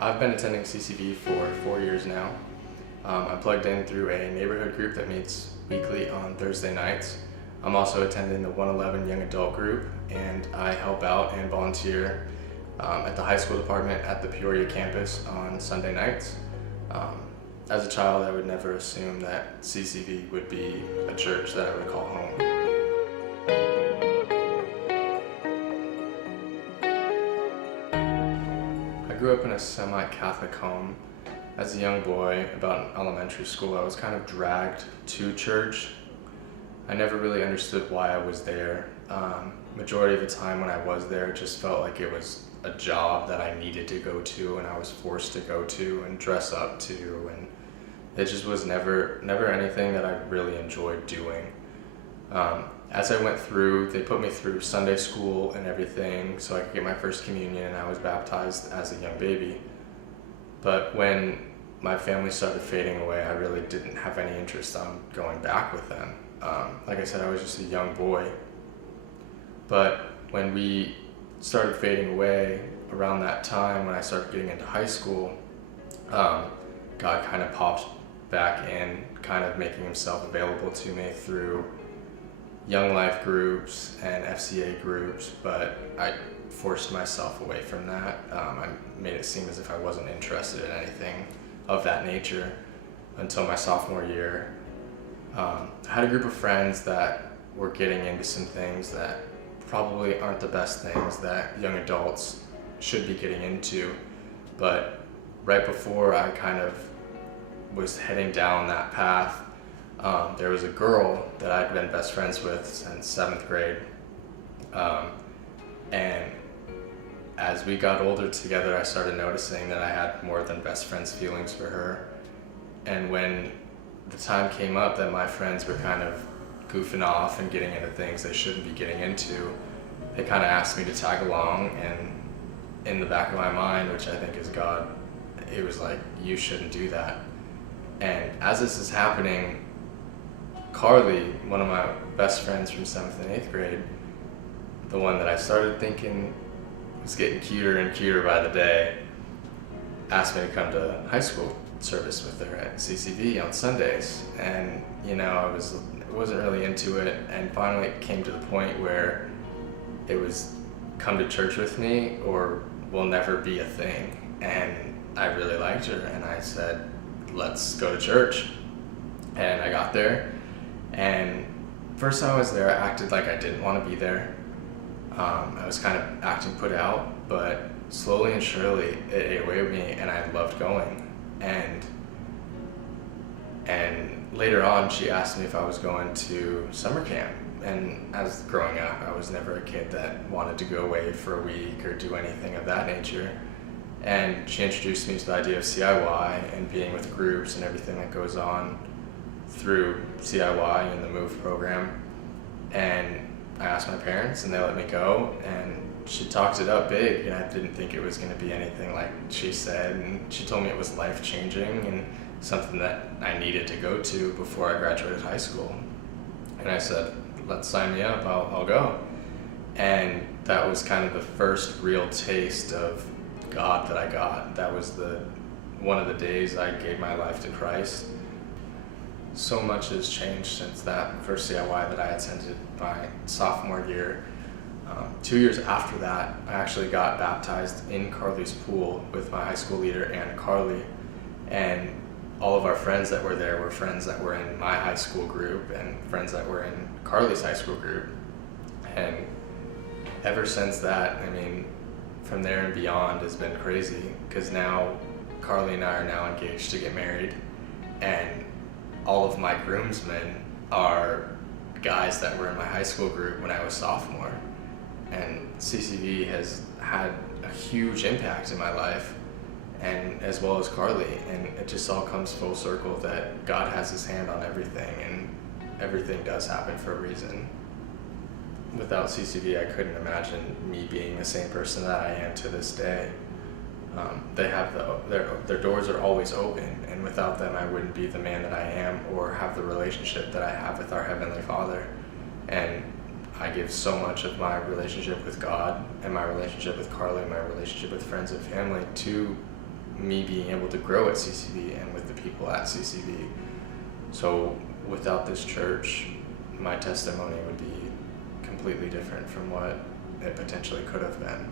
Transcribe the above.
I've been attending CCV for 4 years now. I'm plugged in through a neighborhood group that meets weekly on Thursday nights. I'm also attending the 111 Young Adult group, and I help out and volunteer at the high school department at the Peoria campus on Sunday nights. As a child, I would never assume that CCV would be a church that I would call home. I grew up in a semi-Catholic home. As a young boy, about in elementary school, I was kind of dragged to church. I never really understood why I was there. Majority of the time when I was there, it just felt like it was a job that I needed to go to and I was forced to go to and dress up to, and it just was never anything that I really enjoyed doing. As I went through, they put me through Sunday school and everything so I could get my first communion, and I was baptized as a young baby. But when my family started fading away, I really didn't have any interest on going back with them. Like I said, I was just a young boy. But when we started fading away around that time, when I started getting into high school, God kind of popped back in, kind of making himself available to me through young life groups and FCA groups, but I forced myself away from that. I made it seem as if I wasn't interested in anything of that nature until my sophomore year. I had a group of friends that were getting into some things that probably aren't the best things that young adults should be getting into, but right before I kind of was heading down that path, there was a girl that I'd been best friends with since 7th grade, and as we got older together, I started noticing that I had more than best friends feelings for her. And when the time came up that my friends were kind of goofing off and getting into things they shouldn't be getting into, they kind of asked me to tag along, and in the back of my mind, which I think is God, it was like, you shouldn't do that. And as this is happening, Carly, one of my best friends from 7th and 8th grade, the one that I started thinking was getting cuter and cuter by the day, asked me to come to high school service with her at CCV on Sundays. And I wasn't really into it, and finally it came to the point where it was come to church with me or will never be a thing. And I really liked her, and I said, let's go to church. And I got there, and first time I was there, I acted like I didn't want to be there. I was kind of acting put out, but slowly and surely it ate away with me, and I loved going. And later on, she asked me if I was going to summer camp. And as growing up, I was never a kid that wanted to go away for a week or do anything of that nature. And she introduced me to the idea of CIY and being with groups and everything that goes on through CIY and the MOVE program. And I asked my parents, and they let me go, and she talked it up big, and I didn't think it was going to be anything like she said, and she told me it was life-changing and something that I needed to go to before I graduated high school. And I said, let's sign me up, I'll go. And that was kind of the first real taste of God that I got. That was one of the days I gave my life to Christ. So much has changed since that first CIY that I attended my sophomore year. 2 years after that, I actually got baptized in Carly's pool with my high school leader and Carly. And all of our friends that were there were friends that were in my high school group and friends that were in Carly's high school group. And ever since that, from there and beyond has been crazy, because now Carly and I are now engaged to get married, and all of my groomsmen are guys that were in my high school group when I was sophomore. And CCV has had a huge impact in my life, and as well as Carly, and it just all comes full circle that God has his hand on everything, and everything does happen for a reason. Without CCV, I couldn't imagine me being the same person that I am to this day. They have their doors are always open, and without them I wouldn't be the man that I am or have the relationship that I have with our Heavenly Father. And I give so much of my relationship with God and my relationship with Carly, my relationship with friends and family to me being able to grow at CCV and with the people at CCV. So without this church, my testimony would be completely different from what it potentially could have been.